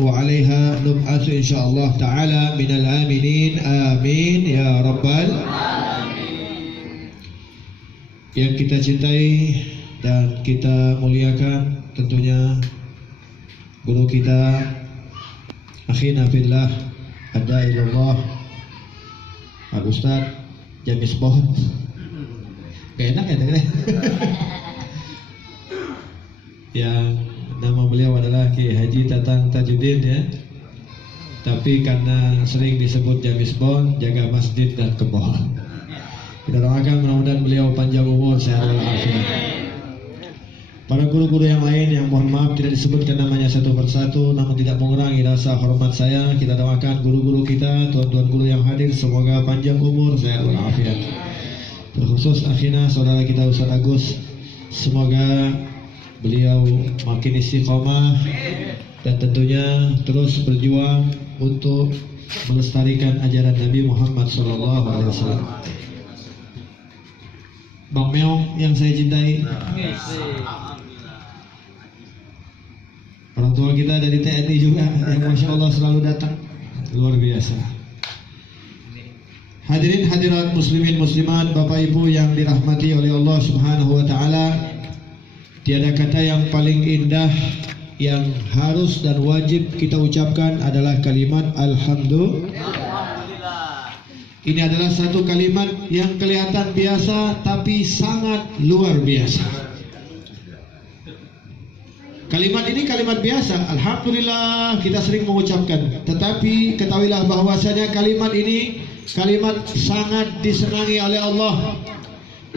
وعليها نبعث إن شاء الله تعالى من الآمنين آمين يا رب Yang kita cintai dan kita muliakan tentunya guru kita akhina fillah ad-dailullah Al-Ustaz Jamis Bohon. Gak enak ya tadi. Yang nama beliau adalah Ki Haji Tatang Tajuddin ya. Tapi karena sering disebut Jamis Bohon, jaga masjid dan kebon. Kita doakan mudah-mudahan beliau panjang umur, sehat walafiat. Para guru-guru yang lain yang mohon maaf tidak disebutkan namanya satu persatu, namun tidak mengurangi rasa hormat saya. Kita doakan guru-guru kita, tuan-tuan guru yang hadir, semoga panjang umur, sehat walafiat. Terkhusus akhina saudara kita Ustaz Agus, semoga beliau makin istiqomah dan tentunya terus berjuang untuk melestarikan ajaran Nabi Muhammad SAW. Bang Meong yang saya cintai, orang tua kita dari TNI juga yang Masya Allah selalu datang, luar biasa. Hadirin hadirat muslimin muslimat, Bapak Ibu yang dirahmati oleh Allah Subhanahu wa taala, tiada kata yang paling indah yang harus dan wajib kita ucapkan adalah kalimat alhamdulillah. Ini adalah satu kalimat yang kelihatan biasa tapi sangat luar biasa. Kalimat ini kalimat biasa, alhamdulillah kita sering mengucapkan, tetapi ketahuilah bahwasanya kalimat ini kalimat sangat disenangi oleh Allah.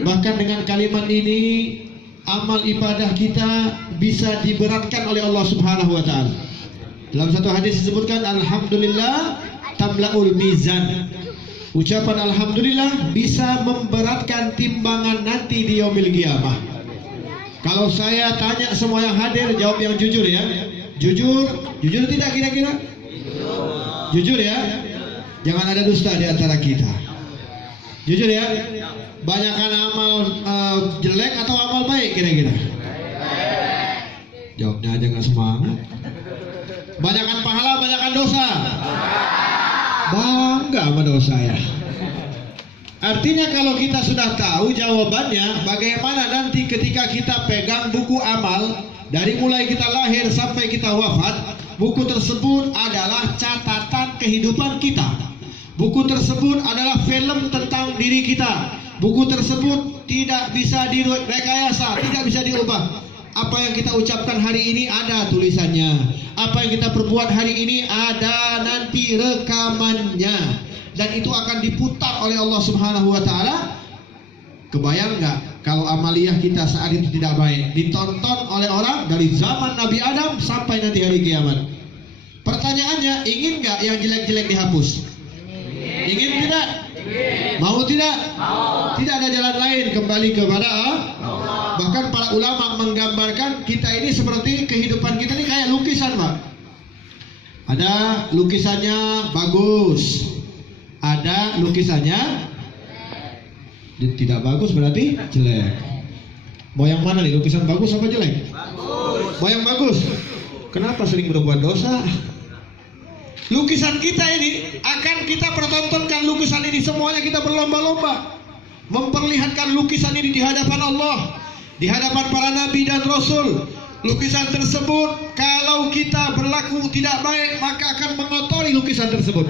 Bahkan dengan kalimat ini amal ibadah kita bisa diberatkan oleh Allah Subhanahu wa taala. Dalam satu hadis disebutkan alhamdulillah tamlaul mizan. Ucapan alhamdulillah bisa memberatkan timbangan nanti di yaumil qiyamah. Kalau saya tanya semua yang hadir, jawab yang jujur ya. Jujur tidak kira-kira? Jujur ya. Jangan ada dusta di antara kita. Jujur ya. Banyakkan amal jelek atau amal baik kira-kira? Jawabnya aja nggak semangat. Banyakkan pahala, banyakkan dosa. Bangga sama dosa ya. Artinya kalau kita sudah tahu jawabannya, bagaimana nanti ketika kita pegang buku amal dari mulai kita lahir sampai kita wafat, buku tersebut adalah catatan kehidupan kita. Buku tersebut adalah film tentang diri kita. Buku tersebut tidak bisa direkayasa, tidak bisa diubah. Apa yang kita ucapkan hari ini ada tulisannya. Apa yang kita perbuat hari ini ada nanti rekamannya. Dan itu akan diputar oleh Allah Subhanahu wa taala. Kebayang nggak kalau amaliyah kita saat itu tidak baik, ditonton oleh orang dari zaman Nabi Adam sampai nanti hari kiamat. Pertanyaannya, ingin nggak yang jelek-jelek dihapus? Ingin tidak? Mau tidak? Tidak ada jalan lain, kembali kepada Allah. Bahkan para ulama menggambarkan kita ini seperti kehidupan kita ini kayak lukisan, Pak. Ada lukisannya bagus, ada lukisannya tidak bagus, berarti jelek. Mau yang mana nih, lukisan bagus apa jelek? Bagus. Mau yang bagus. Kenapa sering berbuat dosa? Lukisan kita ini akan kita pertontonkan, lukisan ini semuanya kita berlomba-lomba memperlihatkan lukisan ini di hadapan Allah, di hadapan para nabi dan rasul. Lukisan tersebut kalau kita berlaku tidak baik maka akan mengotori lukisan tersebut.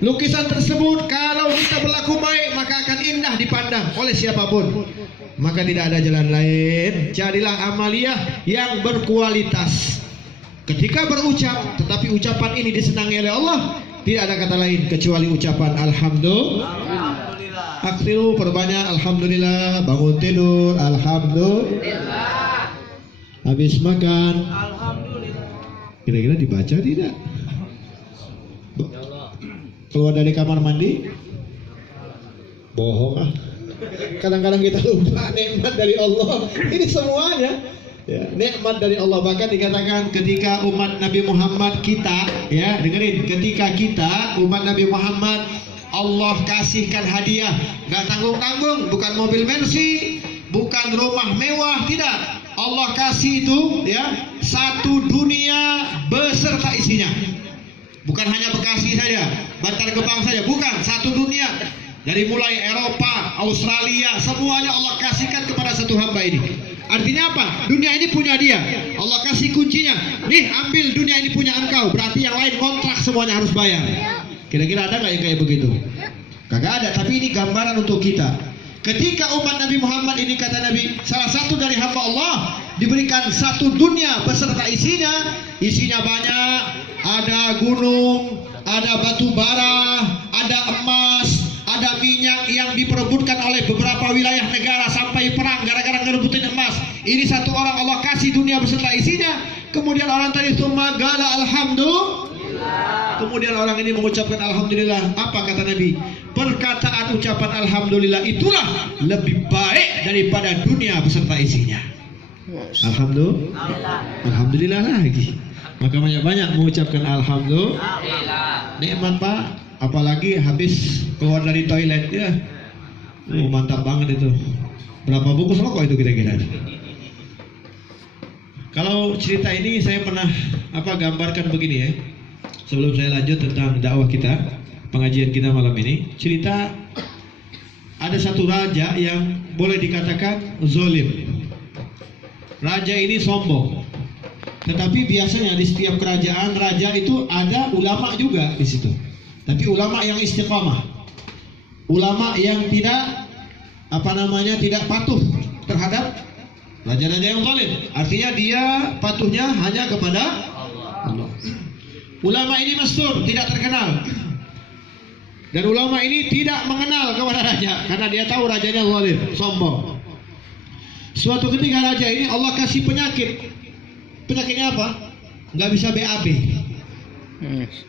Lukisan tersebut kalau kita berlaku baik maka akan indah dipandang oleh siapapun. Maka tidak ada jalan lain, carilah amaliyah yang berkualitas. Ketika berucap, tetapi ucapan ini disenangi oleh Allah, tidak ada kata lain kecuali ucapan alhamdulillah. Aksiru perbanyak alhamdulillah, bangun tidur alhamdulillah, habis makan alhamdulillah. Kira-kira dibaca tidak? Keluar dari kamar mandi bohong ah. Kadang-kadang kita lupa nikmat dari Allah. Ini semuanya ya, nikmat dari Allah. Bahkan dikatakan ketika umat Nabi Muhammad kita, ya dengerin, ketika kita umat Nabi Muhammad Allah kasihkan hadiah, nggak tanggung-tanggung, bukan mobil Mercy, bukan rumah mewah, tidak. Allah kasih itu ya satu dunia beserta isinya. Bukan hanya Bekasi saja, Bantar Gebang saja, bukan, satu dunia. Dari mulai Eropa, Australia, semuanya Allah kasihkan kepada satu hamba ini. Artinya apa? Dunia ini punya dia. Allah kasih kuncinya. Nih, ambil dunia ini punya engkau. Berarti yang lain kontrak semuanya harus bayar. Kira-kira ada nggak yang kayak begitu? Kagak ada, tapi ini gambaran untuk kita. Ketika umat Nabi Muhammad ini, kata Nabi, salah satu dari hamba Allah diberikan satu dunia beserta isinya. Isinya banyak, ada gunung, ada batu bara, ada emas, ada minyak yang diperebutkan oleh beberapa wilayah negara sampai perang gara-gara ngerebutin emas. Ini satu orang Allah kasih dunia beserta isinya. Kemudian orang tadi magala alhamdulillah. Kemudian orang ini mengucapkan alhamdulillah. Apa kata Nabi? Perkataan ucapan alhamdulillah itulah lebih baik daripada dunia beserta isinya. Alhamdulillah. Alhamdulillah lagi. Maka banyak-banyak mengucapkan alhamdulillah. Nikmat Pak. Apalagi habis keluar dari toilet ya. Mantap banget itu. Berapa bungkus rokok itu kira-kira? Kalau cerita ini saya pernah gambarkan begini ya. Sebelum saya lanjut tentang dakwah kita, pengajian kita malam ini, cerita ada satu raja yang boleh dikatakan zalim. Raja ini sombong. Tetapi biasanya di setiap kerajaan raja itu ada ulama juga di situ. Tapi ulama yang istiqamah. Ulama yang tidak tidak patuh terhadap raja-raja yang zalim. Artinya dia patuhnya hanya kepada Allah. Ulama ini mastur, tidak terkenal. Dan ulama ini tidak mengenal kepada raja karena dia tahu rajanya zalim, sombong. Suatu ketika raja ini Allah kasih penyakit. Penyakitnya apa? Nggak bisa BAB.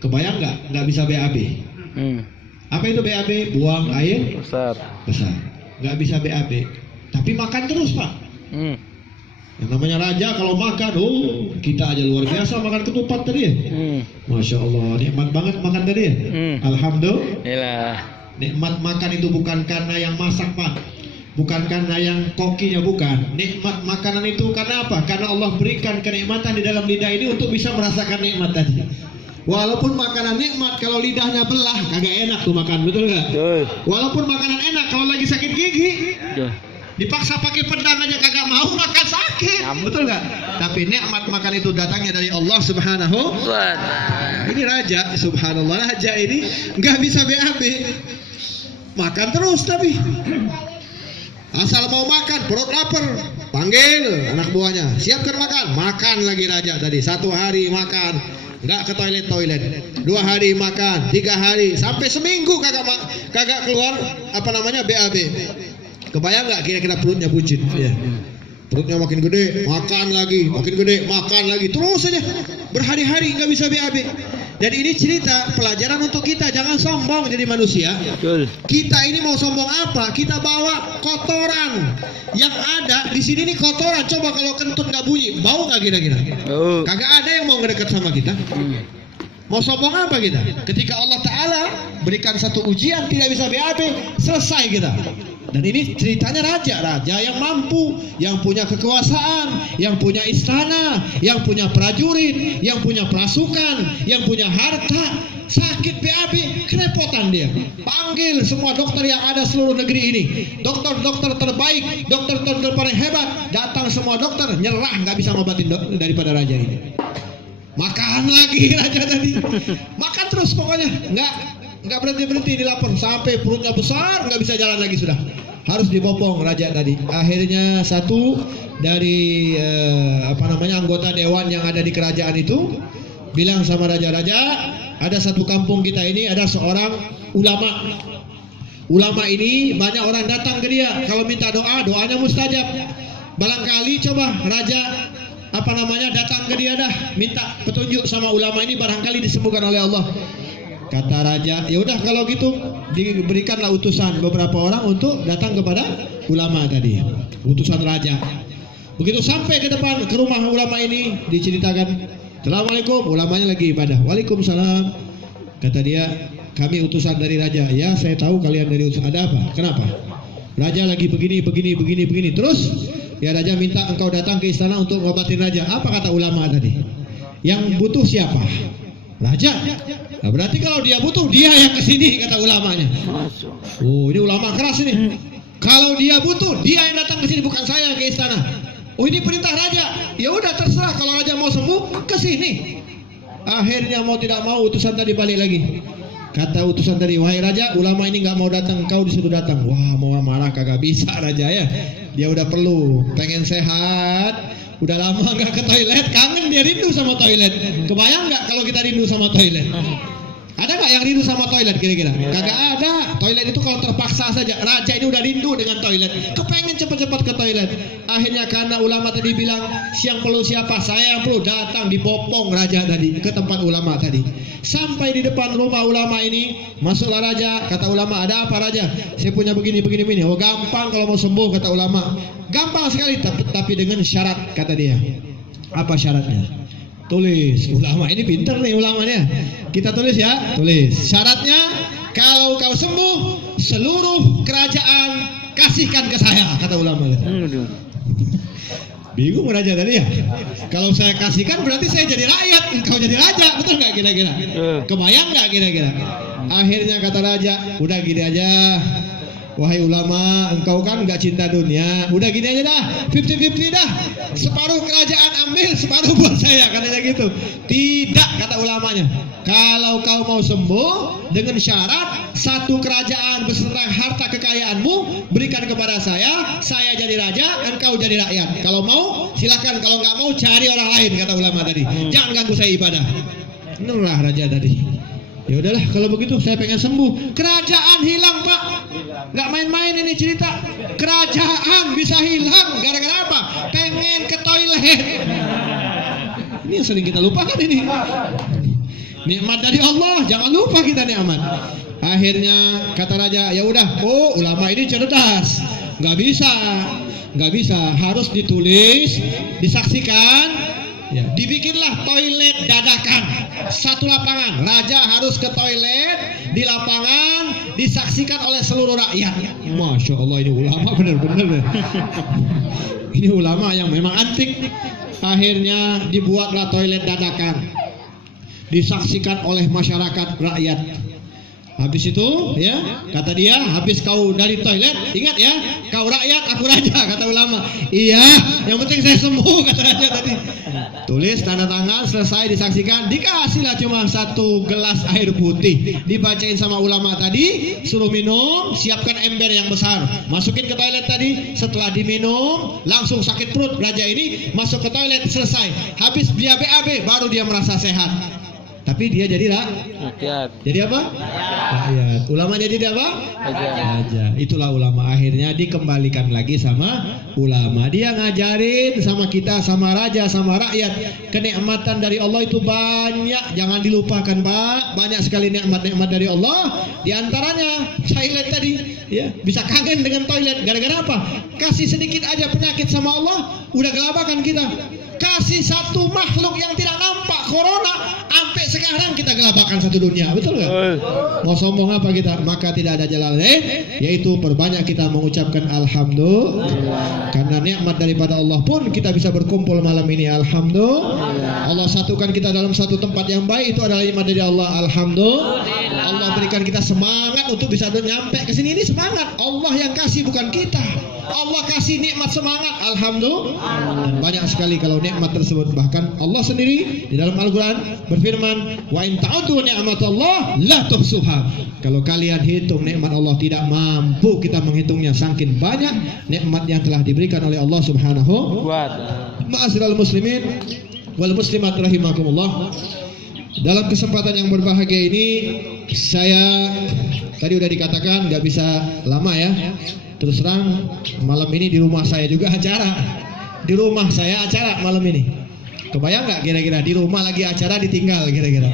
Kebayang nggak? Nggak bisa BAB. Apa itu BAB? Buang air besar. Nggak bisa BAB. Tapi makan terus Pak. Yang namanya raja kalau makan, kita aja luar biasa makan ketupat tadi ya. Masya Allah, nikmat banget makan tadi ya. Alhamdulillah. Nikmat makan itu bukan karena yang masak Pak. Bukan karena yang kokinya, bukan. Nikmat makanan itu karena apa? Karena Allah berikan kenikmatan di dalam lidah ini untuk bisa merasakan nikmat tadi. Walaupun makanan nikmat, kalau lidahnya belah kagak enak tuh makan, betul nggak? Walaupun makanan enak, kalau lagi sakit gigi dipaksa pakai pedang aja kagak mau makan, sakit, betul nggak? Tapi nikmat makan itu datangnya dari Allah Subhanahu wa Ta'ala. Ini raja, subhanallah, raja ini nggak bisa BAB, makan terus tapi asal mau makan, perut lapar, panggil anak buahnya, siapkan makan lagi raja tadi. 1 hari makan, nggak ke toilet, 2 hari makan, 3 hari, sampai seminggu kagak keluar BAB. Kebayang nggak kira-kira perutnya buncit? Ya. Perutnya makin gede, makan lagi, makin gede, makan lagi, terus saja berhari-hari nggak bisa BAB. Jadi ini cerita pelajaran untuk kita, jangan sombong jadi manusia. Kita ini mau sombong apa? Kita bawa kotoran yang ada di sini, nih kotoran. Coba kalau kentut nggak bunyi, bau nggak kira-kira? Kagak ada yang mau ngedekat sama kita. Mau sombong apa kita? Ketika Allah Ta'ala berikan satu ujian tidak bisa BAB, selesai kita. Dan ini ceritanya raja yang mampu, yang punya kekuasaan, yang punya istana, yang punya prajurit, yang punya pasukan, yang punya harta. Sakit BAB, kerepotan dia. Panggil semua dokter yang ada seluruh negeri ini. Dokter-dokter terbaik, dokter-dokter paling hebat. Datang semua dokter, nyerah, nggak bisa ngobatin daripada raja ini. Makan lagi raja tadi. Makan terus pokoknya, nggak berhenti dilapor sampai perutnya besar, nggak bisa jalan lagi sudah. Harus dibopong raja tadi. Akhirnya satu dari anggota dewan yang ada di kerajaan itu bilang sama raja-raja, ada satu kampung kita ini ada seorang ulama. Ulama ini banyak orang datang ke dia kalau minta doanya mustajab. Barangkali coba raja datang ke dia dah, minta petunjuk sama ulama ini, barangkali disembuhkan oleh Allah. Kata raja, ya udah kalau gitu diberikanlah utusan beberapa orang untuk datang kepada ulama tadi. Utusan raja. Begitu sampai ke depan ke rumah ulama ini, diceritakan, "Assalamualaikum," ulamanya lagi ibadah. "Waalaikumsalam." Kata dia, "Kami utusan dari raja." "Ya, saya tahu kalian dari utusan." "Ada apa? Kenapa?" "Raja lagi begini." Terus Ya raja minta engkau datang ke istana untuk ngobatin raja. Apa kata ulama tadi? Yang butuh siapa? Raja. Nah, berarti kalau dia butuh, dia yang kesini kata ulamanya. Oh, ini ulama keras ini. Kalau dia butuh, dia yang datang ke sini, bukan saya ke istana. Oh, ini perintah raja. Ya udah terserah, kalau raja mau sembuh ke sini. Akhirnya mau tidak mau utusan tadi balik lagi. Kata utusan tadi, wahai raja, ulama ini nggak mau datang, kau disuruh datang. Wah, mau marah kagak bisa raja ya. Dia udah perlu, pengen sehat, udah lama nggak ke toilet, kangen dia, rindu sama toilet. Kebayang nggak kalau kita rindu sama toilet? Ada nggak yang rindu sama toilet kira-kira? Kagak ada. Toilet itu kalau terpaksa saja. Raja ini udah rindu dengan toilet, kepengen cepat-cepat ke toilet. Akhirnya karena ulama tadi bilang, siang perlu siapa? Saya yang perlu, datang dipopong raja tadi ke tempat ulama tadi. Sampai di depan rumah ulama ini, masuklah raja. Kata ulama, ada apa raja? Saya punya begini. Oh gampang kalau mau sembuh kata ulama. Gampang sekali, tapi dengan syarat kata dia. Apa syaratnya? Tulis. Ulama ini pintar nih ulamanya. Kita tulis ya, tulis. Syaratnya, kalau kau sembuh, seluruh kerajaan kasihkan ke saya, kata ulama. Bingung raja tadi ya. Kalau saya kasihkan berarti saya jadi rakyat, kau jadi raja, betul nggak kira-kira? Kebayang nggak kira-kira? Akhirnya kata raja, udah gini aja. Wahai ulama, engkau kan nggak cinta dunia. Udah gini aja dah, 50-50 dah. Separuh kerajaan ambil, separuh buat saya, katanya gitu. Tidak, kata ulamanya. Kalau kau mau sembuh, dengan syarat satu kerajaan beserta harta kekayaanmu berikan kepada saya jadi raja, engkau jadi rakyat. Kalau mau, silakan. Kalau nggak mau, cari orang lain, kata ulama tadi. Jangan ganggu saya ibadah. Inilah raja tadi. Ya udahlah, kalau begitu saya pengen sembuh. Kerajaan hilang, Pak. Nggak main-main ini cerita. Kerajaan bisa hilang gara-gara apa? Pengen ke toilet. Ini yang sering kita lupakan ini. Nikmat dari Allah, jangan lupa kita nikmat. Akhirnya kata raja, ya udah, oh ulama ini cerdas. Nggak bisa, harus ditulis, disaksikan. Ya, dibikinlah toilet dadakan, satu lapangan. Raja harus ke toilet di lapangan, disaksikan oleh seluruh rakyat. Masya Allah, ini ulama benar-benar. Ini ulama yang memang antik. Akhirnya dibuatlah toilet dadakan, disaksikan oleh masyarakat rakyat. Habis itu, ya, kata dia, habis kau dari toilet, ingat ya, kau rakyat, aku raja, kata ulama. Iya, yang penting saya sembuh, kata raja tadi. Tulis, tanda tangan, selesai, disaksikan, dikasihlah cuma 1 gelas air putih. Dibacain sama ulama tadi, suruh minum, siapkan ember yang besar, masukin ke toilet tadi. Setelah diminum, langsung sakit perut. Raja ini masuk ke toilet, selesai. Habis dia BAB, baru dia merasa sehat. Tapi dia jadi rakyat. Jadi apa? Rakyat. Ulama jadi apa? Raja. Itulah ulama. Akhirnya dikembalikan lagi sama ulama. Dia ngajarin sama kita, sama raja, sama rakyat. Kenikmatan dari Allah itu banyak. Jangan dilupakan, Pak. Banyak sekali nikmat-nikmat dari Allah. Di antaranya toilet tadi. Ya, bisa kangen dengan toilet. Gara-gara apa? Kasih sedikit aja penyakit sama Allah, udah gelabakan kita. Kasih satu makhluk yang tidak nampak, corona, sampai sekarang kita gelabakan satu dunia, betul nggak? Mau sombong apa kita? Maka tidak ada jalan lain, yaitu perbanyak kita mengucapkan alhamdulillah. Karena nikmat daripada Allah pun kita bisa berkumpul malam ini, alhamdulillah. Allah satukan kita dalam satu tempat yang baik, itu adalah nikmat dari Allah, alhamdulillah. Allah berikan kita semangat untuk bisa nyampe ke sini, ini semangat Allah yang kasih, bukan kita. Allah kasih nikmat semangat, alhamdulillah. Dan banyak sekali kalau nikmat tersebut, bahkan Allah sendiri di dalam Al-Quran berfirman, wa in ta'uddu ni'matallah la tuhsuha. Kalau kalian hitung nikmat Allah, tidak mampu kita menghitungnya, saking banyak nikmat yang telah diberikan oleh Allah Subhanahu wa ta'ala. Ma'asyiral muslimin wal muslimat rahimakumullah. Dalam kesempatan yang berbahagia ini, saya tadi udah dikatakan nggak bisa lama ya. Terus terang, malam ini di rumah saya juga acara. Di rumah saya acara malam ini. Kebayang nggak kira-kira di rumah lagi acara ditinggal kira-kira?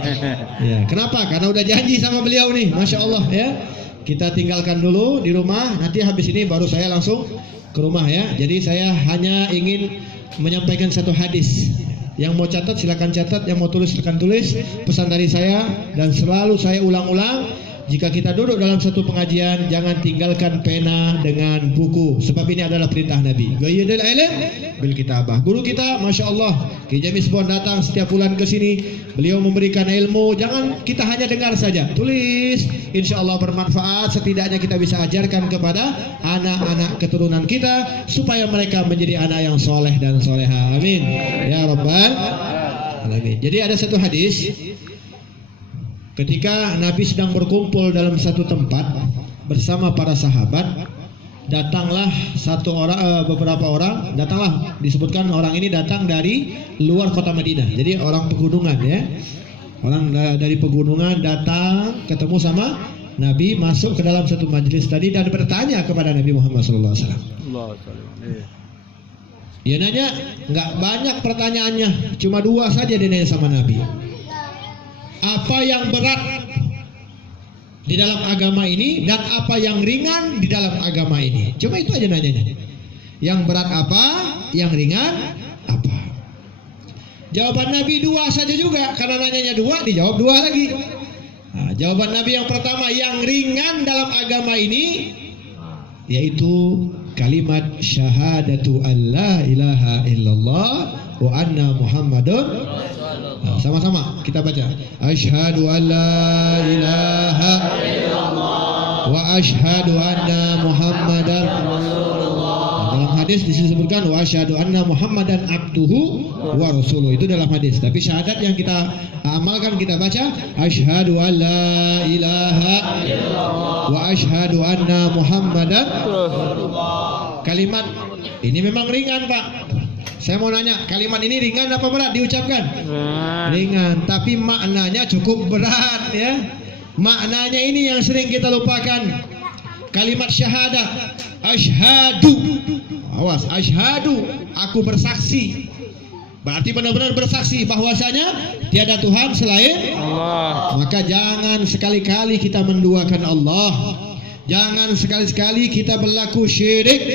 Ya, kenapa? Karena udah janji sama beliau nih, masya Allah ya. Kita tinggalkan dulu di rumah. Nanti habis ini baru saya langsung ke rumah ya. Jadi saya hanya ingin menyampaikan satu hadis. Yang mau catat silakan catat, yang mau tulis silakan tulis. Pesan dari saya dan selalu saya ulang-ulang. jika kita duduk dalam satu pengajian, jangan tinggalkan pena dengan buku, sebab ini adalah perintah Nabi. Ghayyadul ilm bil kitabah. Guru kita, Masya Allah, Ki Jamis Bon datang setiap bulan ke sini. Beliau memberikan ilmu, jangan kita hanya dengar saja, tulis. Insya Allah bermanfaat, setidaknya kita bisa ajarkan kepada anak-anak keturunan kita, supaya mereka menjadi anak yang soleh dan soleha. Amin ya Rabbal alamin. Jadi ada satu hadis, ketika Nabi sedang berkumpul dalam satu tempat bersama para sahabat, datanglah beberapa orang, datanglah, disebutkan orang ini datang dari luar kota Madinah. Jadi orang pegunungan ya. Orang dari pegunungan datang ketemu sama Nabi, masuk ke dalam satu majelis tadi dan bertanya kepada Nabi Muhammad SAW. Dia nanya, nggak banyak pertanyaannya, cuma 2 saja dia nanya sama Nabi. Apa yang berat di dalam agama ini dan apa yang ringan di dalam agama ini? Cuma itu aja nanyanya. Yang berat apa, yang ringan apa? Jawaban Nabi 2 saja juga, karena nanyanya 2, dijawab 2 lagi. Nah, jawaban Nabi yang pertama, yang ringan dalam agama ini yaitu kalimat syahadatu alla ilaha illallah wa anna Muhammadun. Nah, sama-sama kita baca. Asyhadu an la ilaha illallah wa asyhadu anna Muhammadar Rasulullah. Dalam hadis disebutkan wa asyhadu anna Muhammadan abduhu wa rasuluh. Itu dalam hadis. Tapi syahadat yang kita amalkan, kita baca asyhadu an la ilaha illallah wa asyhadu anna Muhammadan Rasulullah. Kalimat ini memang ringan, Pak. Saya mau nanya, kalimat ini ringan apa berat diucapkan? Ringan, tapi maknanya cukup berat ya. Maknanya ini yang sering kita lupakan. Kalimat syahadah, asyhadu. Awas, asyhadu, aku bersaksi. Berarti benar-benar bersaksi bahwasanya tiada Tuhan selain Allah. Maka jangan sekali-kali kita menduakan Allah. Jangan sekali-kali kita berlaku syirik.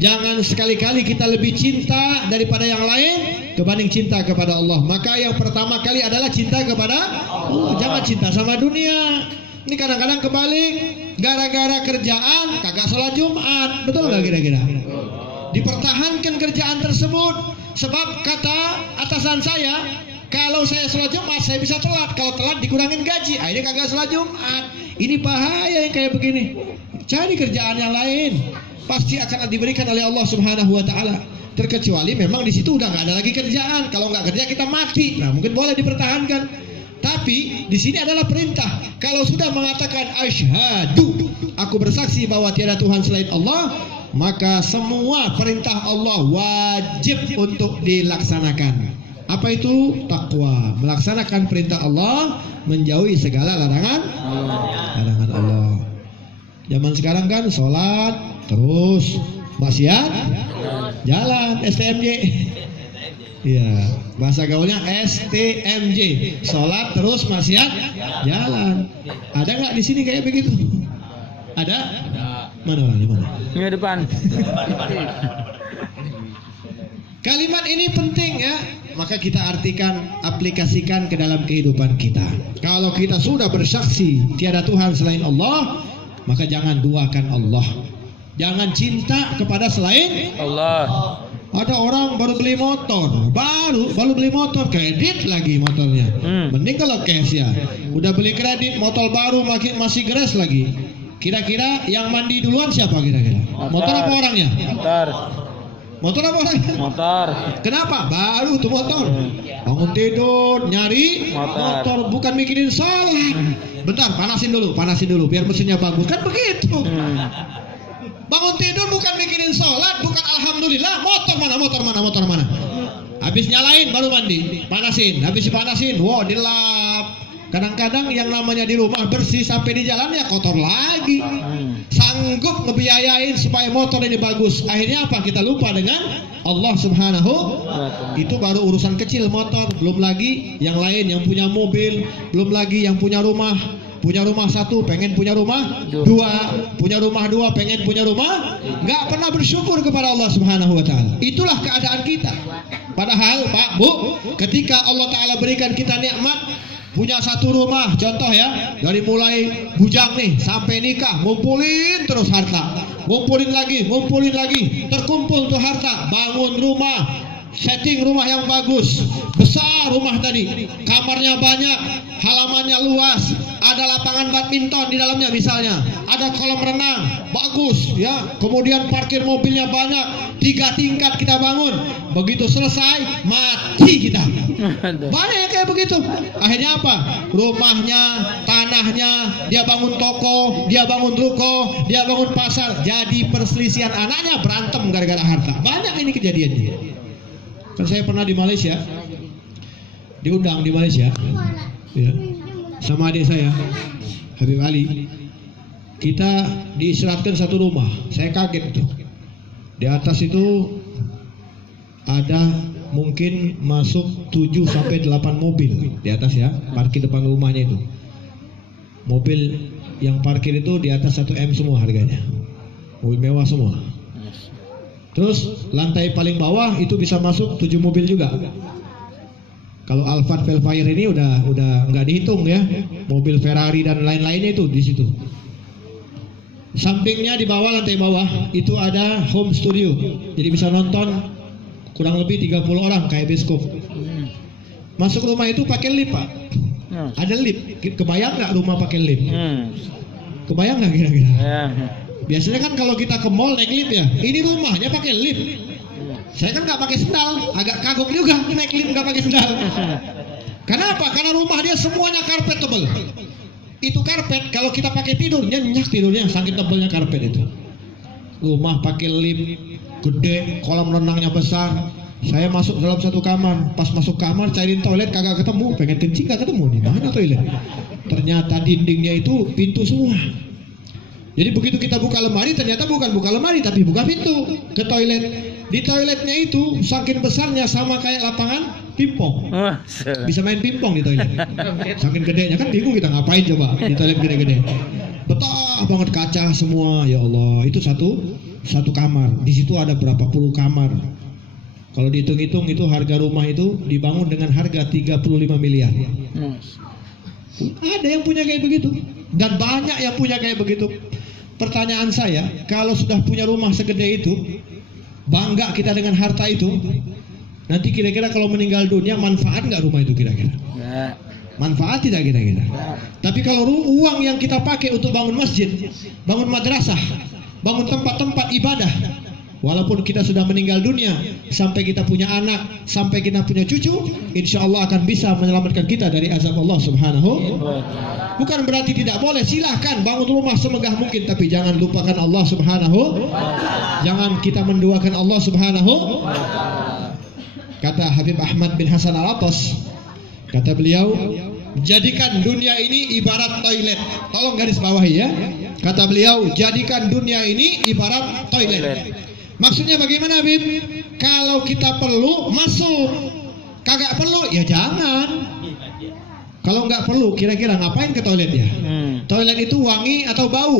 Jangan sekali-kali kita lebih cinta daripada yang lain kebanding cinta kepada Allah. Maka yang pertama kali adalah cinta kepada Allah. Jangan cinta sama dunia. Ini kadang-kadang kebalik. Gara-gara kerjaan kagak sholat Jumat. Betul nggak kira-kira? Dipertahankan kerjaan tersebut. Sebab kata atasan saya, kalau saya sholat Jumat saya bisa telat. Kalau telat dikurangin gaji. Akhirnya kagak sholat Jumat. Ini bahaya yang kayak begini. Cari kerjaan yang lain, pasti akan diberikan oleh Allah Subhanahu wa taala. Terkecuali memang di situ udah nggak ada lagi kerjaan. Kalau nggak kerja kita mati. Nah, mungkin boleh dipertahankan. Tapi di sini adalah perintah. Kalau sudah mengatakan asyhadu, aku bersaksi bahwa tiada Tuhan selain Allah, maka semua perintah Allah wajib untuk dilaksanakan. Apa itu? Takwa. Melaksanakan perintah Allah, menjauhi segala larangan Allah. Zaman sekarang kan sholat terus, maksiat jalan, STMJ. Iya, bahasa gaulnya STMJ. Sholat terus, maksiat jalan. Ada nggak di sini kayak begitu? Ada? Mana orangnya? Mana? Ini depan. Kalimat ini penting ya. Maka kita artikan, aplikasikan ke dalam kehidupan kita. Kalau kita sudah bersaksi tiada Tuhan selain Allah, maka jangan duakan Allah. Jangan cinta kepada selain Allah. Ada orang baru beli motor, baru beli motor, kredit lagi motornya. Mending kalau cash ya. Udah beli kredit, motor baru masih gres lagi. Kira-kira yang mandi duluan siapa kira-kira? Motor apa orangnya? Motor apa orangnya? Motor. Kenapa? Baru tuh motor. Bangun tidur, nyari motor, bukan mikirin sholat. Bentar, panasin dulu biar mesinnya bagus. Kan begitu. Bangun tidur bukan mikirin sholat, bukan alhamdulillah, motor mana. Habis nyalain baru mandi, panasin. Habis dipanasin, wow, dilap. Kadang-kadang yang namanya di rumah bersih sampai di jalan ya kotor lagi. Sanggup ngebiayain supaya motor ini bagus. Akhirnya apa? Kita lupa dengan Allah Subhanahu. Itu baru urusan kecil motor. Belum lagi yang lain, yang punya mobil. Belum lagi yang punya rumah. Punya rumah 1 pengen punya rumah 2. Punya rumah 2 pengen punya rumah. Nggak pernah bersyukur kepada Allah Subhanahu wa ta'ala. Itulah keadaan kita. Padahal Pak Bu, ketika Allah Ta'ala berikan kita nikmat, punya satu rumah, contoh ya, dari mulai bujang nih sampai nikah, ngumpulin terus harta, ngumpulin lagi, terkumpul tuh harta, bangun rumah, setting rumah yang bagus, besar rumah tadi, kamarnya banyak, halamannya luas, ada lapangan badminton di dalamnya misalnya, ada kolam renang, bagus ya, kemudian parkir mobilnya banyak, 3 tingkat kita bangun, begitu selesai mati kita. Banyak yang kayak begitu. Akhirnya apa? Rumahnya, tanahnya, dia bangun toko, dia bangun ruko, dia bangun pasar, jadi perselisihan, anaknya berantem gara-gara harta. Banyak ini kejadiannya. Kan saya pernah di Malaysia, diundang di Malaysia ya, sama adik saya Habib Ali. Kita diistirahatkan satu rumah. Saya kaget tuh, di atas itu ada mungkin masuk 7 sampai 8 mobil di atas ya, parkir depan rumahnya itu. Mobil yang parkir itu di atas 1 M semua harganya, mobil mewah semua. Terus lantai paling bawah itu bisa masuk 7 mobil juga. Kalau Alphard Velfire ini udah nggak dihitung ya, mobil Ferrari dan lain-lainnya itu di situ. Sampingnya di bawah, lantai bawah itu ada home studio, jadi bisa nonton kurang lebih 30 orang kayak bioskop. Masuk rumah itu pakai lift Pak, ada lift. Kebayang nggak rumah pakai lift? Kebayang nggak kira-kira? Biasanya kan kalau kita ke mall naik lift ya, ini rumahnya pakai lift. Saya kan nggak pakai sendal, agak kagok juga naik lift nggak pakai sendal. Kenapa? Karena rumah dia semuanya karpet tebal. Itu karpet kalau kita pakai tidur nyenyak tidurnya, saking tebalnya karpet itu. Rumah pakai lift gede, kolam renangnya besar. Saya masuk dalam satu kamar, pas masuk kamar cariin toilet kagak ketemu, pengen kencing kagak ketemu, di mana toilet? Ternyata dindingnya itu pintu semua. Jadi begitu kita buka lemari, ternyata bukan buka lemari tapi buka pintu ke toilet. Di toiletnya itu saking besarnya sama kayak lapangan pingpong. Bisa main pingpong di toilet. Saking gedenya, kan bingung kita ngapain coba di toilet gede-gede. Betah banget, kaca semua, ya Allah. Itu satu kamar. Di situ ada berapa puluh kamar. Kalau dihitung-hitung itu harga rumah itu dibangun dengan harga 35 miliar. Ada yang punya kayak begitu dan banyak yang punya kayak begitu. Pertanyaan saya, kalau sudah punya rumah segede itu, bangga kita dengan harta itu, nanti kira-kira kalau meninggal dunia manfaat nggak rumah itu kira-kira? Manfaat tidak kira-kira? Tapi kalau uang yang kita pakai untuk bangun masjid, bangun madrasah, bangun tempat-tempat ibadah, walaupun kita sudah meninggal dunia, sampai kita punya anak, sampai kita punya cucu, insya Allah akan bisa menyelamatkan kita dari azab Allah Subhanahu. Bukan berarti tidak boleh, silahkan bangun rumah semegah mungkin, tapi jangan lupakan Allah Subhanahu. Jangan kita menduakan Allah Subhanahu. Kata Habib Ahmad bin Hasan Al-Attas, kata beliau, jadikan dunia ini ibarat toilet. Tolong garis bawahi ya. Kata beliau, jadikan dunia ini ibarat toilet. Maksudnya bagaimana Habib? Kalau kita perlu masuk, kagak perlu ya jangan. Kalau nggak perlu, kira-kira ngapain ke toilet ya? Toilet itu wangi atau bau?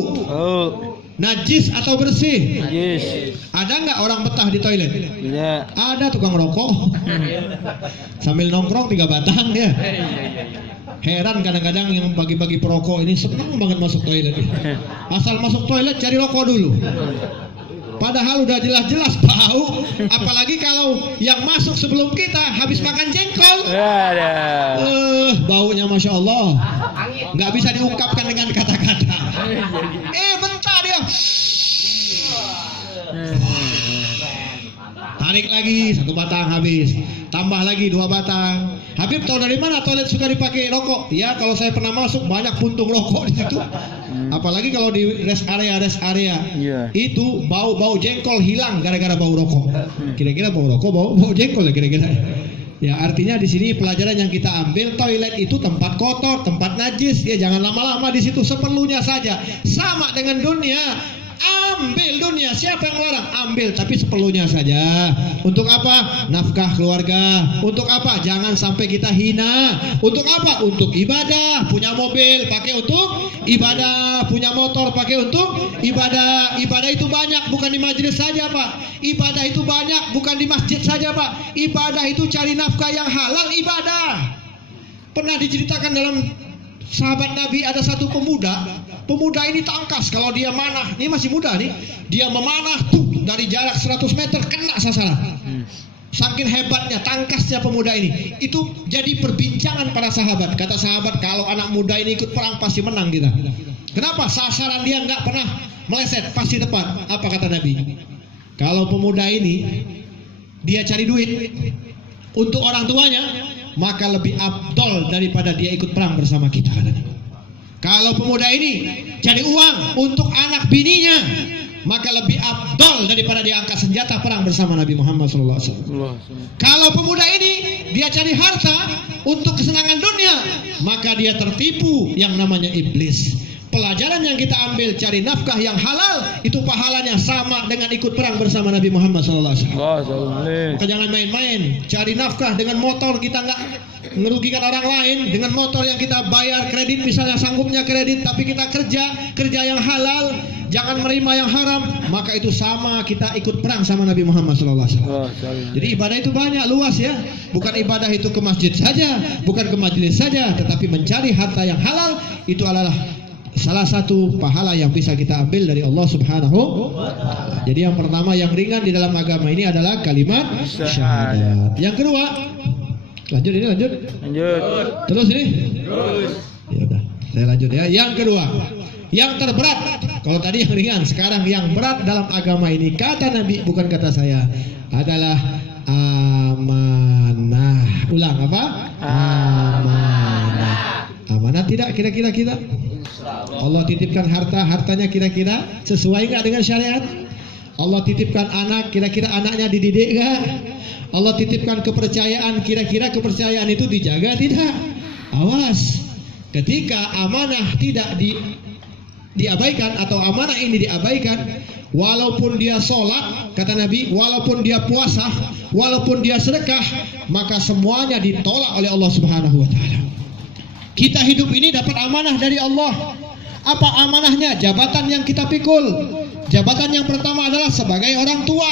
Najis atau bersih? Najis. Ada nggak orang betah di toilet? Tidak. Ada tukang rokok sambil nongkrong 3 batang ya. Heran kadang-kadang yang bagi-bagi perokok ini senang banget masuk toilet. Asal masuk toilet cari rokok dulu. Padahal udah jelas-jelas bau, apalagi kalau yang masuk sebelum kita habis makan jengkol. Baunya Masya Allah, nggak bisa diungkapkan dengan kata-kata. Bentar dia. Tarik lagi 1 batang habis, tambah lagi 2 batang. Habib tahu dari mana toilet suka dipakai rokok? Ya kalau saya pernah masuk banyak puntung rokok di situ. Apalagi kalau di rest area itu bau jengkol hilang gara-gara bau rokok. Kira-kira bau rokok, bau jengkol ya kira-kira. Ya artinya di sini pelajaran yang kita ambil, toilet itu tempat kotor, tempat najis. Ya jangan lama-lama di situ, seperlunya saja. Sama dengan dunia. Ambil dunia, siapa yang melarang? Ambil, tapi seperlunya saja. Untuk apa? Nafkah keluarga. Untuk apa? Jangan sampai kita hina. Untuk apa? Untuk ibadah. Punya mobil pakai untuk ibadah, punya motor pakai untuk ibadah. Ibadah itu banyak, bukan di majelis saja Pak. Ibadah itu banyak, bukan di masjid saja Pak. Ibadah itu cari nafkah yang halal, ibadah. Pernah diceritakan dalam sahabat Nabi ada satu pemuda. Pemuda ini tangkas kalau dia manah. Ini masih muda nih. Dia memanah tuh dari jarak 100 meter kena sasaran. Saking hebatnya, tangkasnya pemuda ini. Itu jadi perbincangan para sahabat. Kata sahabat, kalau anak muda ini ikut perang pasti menang kita. Kenapa? Sasaran dia nggak pernah meleset, pasti tepat. Apa kata Nabi? Kalau pemuda ini dia cari duit untuk orang tuanya, maka lebih afdol daripada dia ikut perang bersama kita, kata Nabi. Kalau pemuda ini cari uang untuk anak bininya, maka lebih afdol daripada dia angkat senjata perang bersama Nabi Muhammad SAW. Kalau pemuda ini dia cari harta untuk kesenangan dunia, maka dia tertipu yang namanya iblis. Pelajaran yang kita ambil, cari nafkah yang halal, itu pahalanya sama dengan ikut perang bersama Nabi Muhammad SAW. Maka jangan main-main. Cari nafkah dengan motor, kita nggak merugikan orang lain. Dengan motor yang kita bayar kredit, misalnya sanggupnya kredit, tapi kita kerja yang halal, jangan menerima yang haram, maka itu sama kita ikut perang sama Nabi Muhammad SAW. Jadi ibadah itu banyak, luas ya. Bukan ibadah itu ke masjid saja, bukan ke majelis saja, tetapi mencari harta yang halal itu adalah salah satu pahala yang bisa kita ambil dari Allah Subhanahu wa Ta'ala. Jadi yang pertama yang ringan di dalam agama ini adalah kalimat syahadat. Yang kedua, lanjut. Terus ini? Terus. Ya udah, saya lanjut ya. Yang kedua, yang terberat. Kalau tadi yang ringan, sekarang yang berat dalam agama ini, kata Nabi, bukan kata saya, adalah amanah. Ulang apa? Amanah. Amanah tidak kira-kira kita? Allah titipkan hartanya kira-kira sesuai nggak dengan syariat? Allah titipkan anak, kira-kira anaknya dididik nggak? Allah titipkan kepercayaan, kira-kira kepercayaan itu dijaga tidak? Awas, ketika amanah tidak diabaikan atau amanah ini diabaikan, walaupun dia sholat, kata Nabi, walaupun dia puasa, walaupun dia sedekah, maka semuanya ditolak oleh Allah Subhanahu wa Ta'ala. Kita hidup ini dapat amanah dari Allah. Apa amanahnya? Jabatan yang kita pikul. Jabatan yang pertama adalah sebagai orang tua.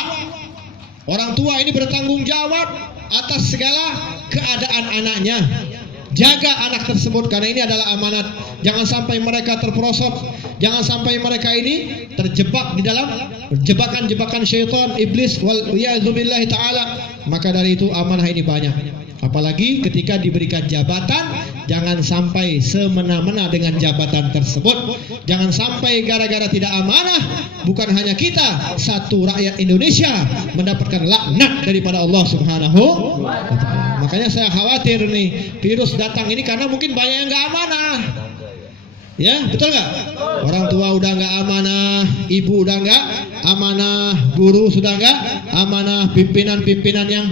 Orang tua ini bertanggung jawab atas segala keadaan anaknya. Jaga anak tersebut karena ini adalah amanat. Jangan sampai mereka terperosok. Jangan sampai mereka ini terjebak di dalam jebakan-jebakan syaitan, iblis, wal-iyadzubillahi ta'ala. Maka dari itu amanah ini banyak. Apalagi ketika diberikan jabatan, jangan sampai semena-mena dengan jabatan tersebut. Jangan sampai gara-gara tidak amanah, bukan hanya kita, satu rakyat Indonesia mendapatkan laknat daripada Allah Subhanahu wa Ta'ala. Makanya saya khawatir nih, virus datang ini karena mungkin banyak yang nggak amanah. Ya, betul nggak? Orang tua udah nggak amanah, ibu udah nggak amanah, guru sudah nggak amanah, pimpinan-pimpinan yang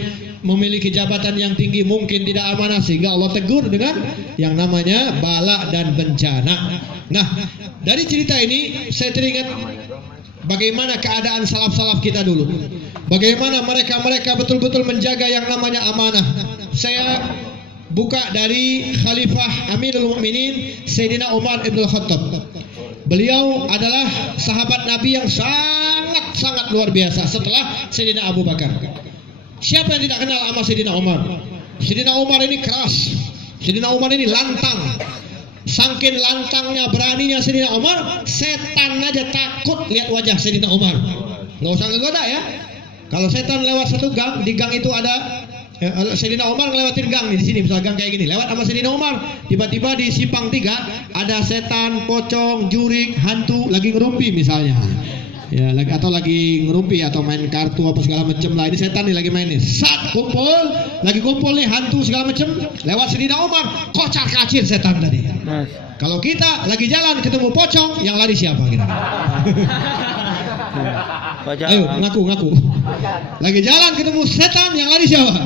memiliki jabatan yang tinggi mungkin tidak amanah, sehingga Allah tegur dengan yang namanya bala dan bencana. Nah, dari cerita ini saya teringat bagaimana keadaan salaf-salaf kita dulu. Bagaimana mereka betul-betul menjaga yang namanya amanah. Saya buka dari Khalifah Amirul Mukminin Sayyidina Umar Ibn Khattab. Beliau adalah sahabat Nabi yang sangat luar biasa setelah Sayyidina Abu Bakar. Siapa yang tidak kenal sama Sayyidina Umar? Sayyidina Umar ini keras. Sayyidina Umar ini lantang. Saking lantangnya, beraninya Sayyidina Umar, setan aja takut lihat wajah Sayyidina Umar. Nggak usah ngegoda ya. Kalau setan lewat satu gang, di gang itu ada Sayyidina Umar ngelewatin gang nih, di sini misalnya gang kayak gini, lewat sama Sayyidina Umar, tiba-tiba di simpang 3 ada setan, pocong, jurik, hantu lagi ngerumpi misalnya. Ya, atau lagi ngerumpi atau main kartu apa segala macam lah. Ini setan nih lagi main nih. Saat lagi kumpul nih hantu segala macam, lewat Sayyidina Umar, kocar kacir setan tadi. Kalau kita lagi jalan ketemu pocong, yang lari siapa kita? Ayo ngaku. Lagi jalan ketemu setan, yang lari siapa?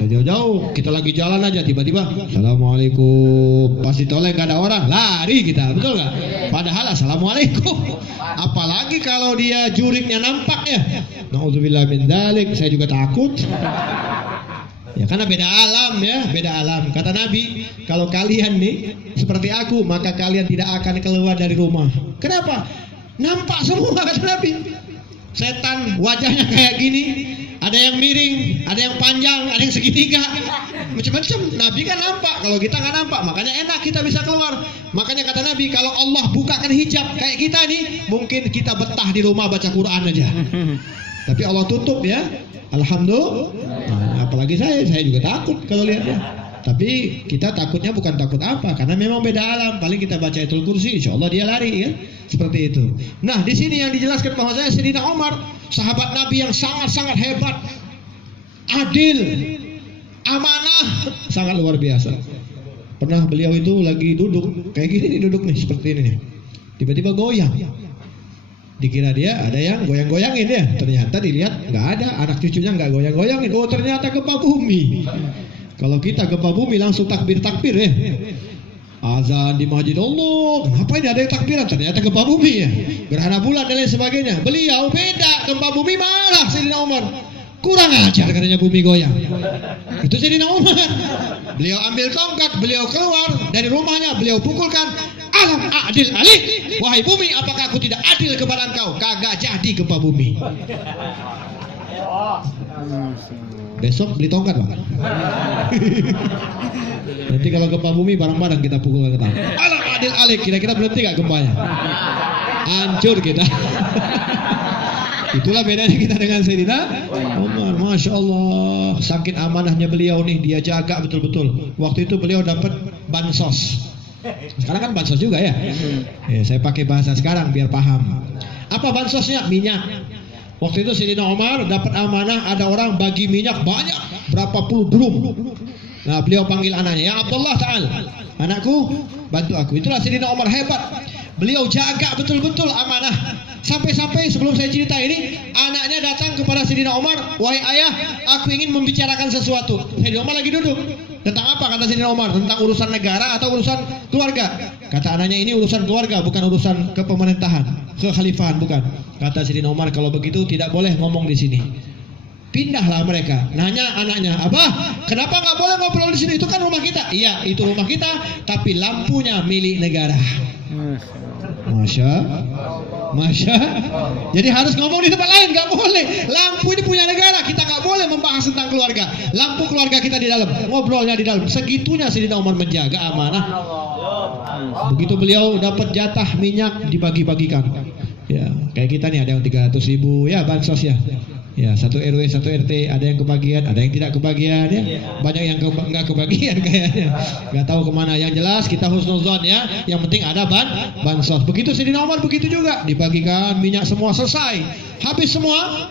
Jauh-jauh kita lagi jalan aja, tiba-tiba assalamualaikum, pasti toleh gak ada orang, lari kita, betul nggak? Padahal assalamualaikum. Apalagi kalau dia juriknya nampak ya. Nauzubillah min dzalik, saya juga takut. Ya karena beda alam ya, beda alam. Kata Nabi, kalau kalian nih seperti aku, maka kalian tidak akan keluar dari rumah. Kenapa? Nampak semua, kata Nabi. Setan wajahnya kayak gini, ada yang miring, ada yang panjang, ada yang segitiga, macam-macam. Nabi kan nampak, kalau kita nggak nampak, makanya enak kita bisa keluar. Makanya kata Nabi, kalau Allah bukakan hijab kayak kita nih, mungkin kita betah di rumah baca Quran aja. Tapi Allah tutup ya, alhamdulillah. Apalagi saya juga takut kalau lihat ya. Tapi kita takutnya bukan takut apa, karena memang beda alam. Paling kita baca Ayatul Kursi, insya Allah dia lari ya, seperti itu. Nah, di sini yang dijelaskan bahwa Sayyidina Umar, sahabat Nabi yang sangat-sangat hebat, adil, amanah, sangat luar biasa. Pernah beliau itu lagi duduk kayak gini nih, duduk nih seperti ini nih. Tiba-tiba goyang. Dikira dia ada yang goyang-goyangin ya, ternyata dilihat nggak ada, anak cucunya nggak goyang-goyangin. Oh, ternyata gempa bumi. Kalau kita gempa bumi langsung takbir-takbir ya. Azan di masjid, Allah, kenapa ini ada yang takbiran? Ternyata gempa bumi ya, gerhana bulan dan lain sebagainya. Beliau beda, gempa bumi malah Sayyidina Umar. Kurang ajar katanya bumi goyang. Itu Sayyidina Umar. Beliau ambil tongkat, beliau keluar dari rumahnya, beliau pukulkan. Alam adil alik, wahai bumi, apakah aku tidak adil kepada engkau? Kagak jadi gempa bumi. Besok beli tongkat Pak. Nanti kalau gempa bumi bareng-bareng kita pukul ke tangan. Alam adil alik, kira-kira berhenti gak gempanya? Hancur kita. Itulah bedanya kita dengan Sayyidina Umar. Masya Allah, saking amanahnya beliau nih, dia jaga betul-betul. Waktu itu beliau dapat bansos. Sekarang kan bansos juga ya. Saya pakai bahasa sekarang biar paham. Apa bansosnya? Minyak. Waktu itu Sayyidina Umar dapat amanah, ada orang bagi minyak banyak, berapa puluh drum. Nah, beliau panggil anaknya, ya Abdullah ta'al, anakku bantu aku. Itulah Sayyidina Umar hebat. Beliau jaga betul-betul amanah. Sampai-sampai sebelum saya cerita ini, anaknya datang kepada Sayyidina Umar, wahai ayah, aku ingin membicarakan sesuatu. Sayyidina Umar lagi duduk. Tentang apa kata Sayyidina Umar? Tentang urusan negara atau urusan keluarga? Kata anaknya, ini urusan keluarga, bukan urusan kepemerintahan, kekhalifahan, bukan. Kata Sayyidina Umar, kalau begitu tidak boleh ngomong di sini. Pindahlah mereka. Nanya anaknya, Abah, kenapa nggak boleh ngobrol di sini? Itu kan rumah kita. Iya, itu rumah kita, tapi lampunya milik negara. Masya. Jadi harus ngomong di tempat lain, nggak boleh. Lampu ini punya negara, kita nggak boleh membahas tentang keluarga. Lampu keluarga kita di dalam, ngobrolnya di dalam. Segitunya Sayyidina Umar menjaga amanah. Begitu beliau dapat jatah minyak dibagi-bagikan. Ya, kayak kita nih ada yang 300.000 ya bansos ya. Ya, satu RW, satu RT, ada yang kebagian, ada yang tidak kebagian ya. Banyak yang nggak kebagian kayaknya. Nggak tahu kemana. Yang jelas kita husnuzon ya. Yang penting ada bansos. Begitu Sayyidina Umar begitu juga. Dibagikan minyak semua selesai. Habis semua.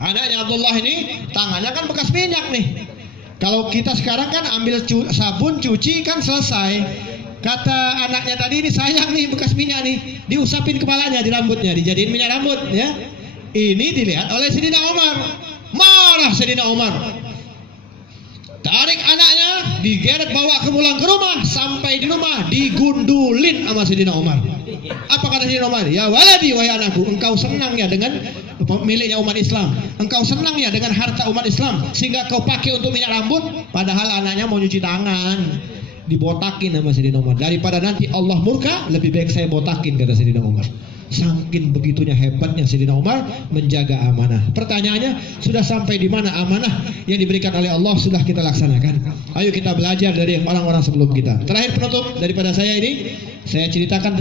Anaknya Abdullah ini tangannya kan bekas minyak nih. Kalau kita sekarang kan ambil sabun cuci kan selesai. Kata anaknya tadi, ini sayang nih bekas minyak nih. Diusapin kepalanya di rambutnya, dijadiin minyak rambut ya. Ini dilihat oleh Sayyidina Umar. Marah Sayyidina Umar. Tarik anaknya, digeret bawa pulang ke rumah. Sampai di rumah digundulin sama Sayyidina Umar. Apa kata Sayyidina Umar? Ya waladi, wahai anakku, engkau senang ya dengan miliknya umat Islam. Engkau senang ya dengan harta umat Islam, sehingga kau pakai untuk minyak rambut. Padahal anaknya mau nyuci tangan. Dibotakin sama Sayyidina Umar. Daripada nanti Allah murka, lebih baik saya botakin, kata Sayyidina Umar. Saking begitunya hebatnya Sayyidina Umar menjaga amanah. Pertanyaannya, sudah sampai di mana amanah yang diberikan oleh Allah sudah kita laksanakan? Ayo kita belajar dari orang-orang sebelum kita. Terakhir penutup daripada saya ini, saya ceritakan